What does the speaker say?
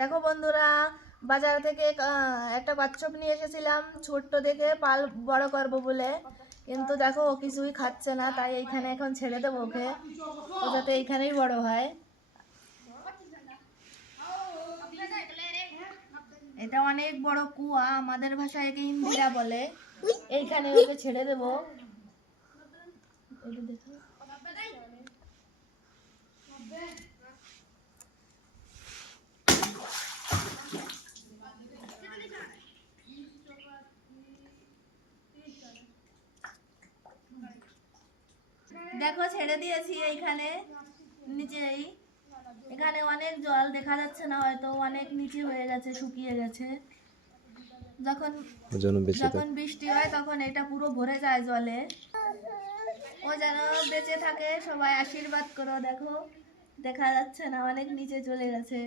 দেখো বন্ধুরা, বাজার থেকে একটা কচ্ছপ নিয়ে এসেছিলাম ছোট্ট দেখে, পাল বড় করব বলে। কিন্তু দেখো ও কিছুই খাচ্ছে না, তাই এইখানে এখন ছেড়ে দেবো ওকে, ও যাতে এইখানেই বড় হয়। এটা অনেক বড় কুয়া, আমাদের ভাষায় একে ইন্দিরা বলে। এইখানে ওকে ছেড়ে দেবো। এটা দেখো, দেখো ছেড়ে দিয়েছি এইখানে নিচেই। এখানে অনেক জল দেখা যাচ্ছে না, হয়তো অনেক নিচে হয়ে গেছে, শুকিয়ে গেছে। যখন যখন বৃষ্টি হয় তখন এটা পুরো ভরে যায় জলে। ও যেন বেঁচে থাকে, সবাই আশীর্বাদ করো। দেখো দেখা যাচ্ছে না, অনেক নিচে চলে গেছে।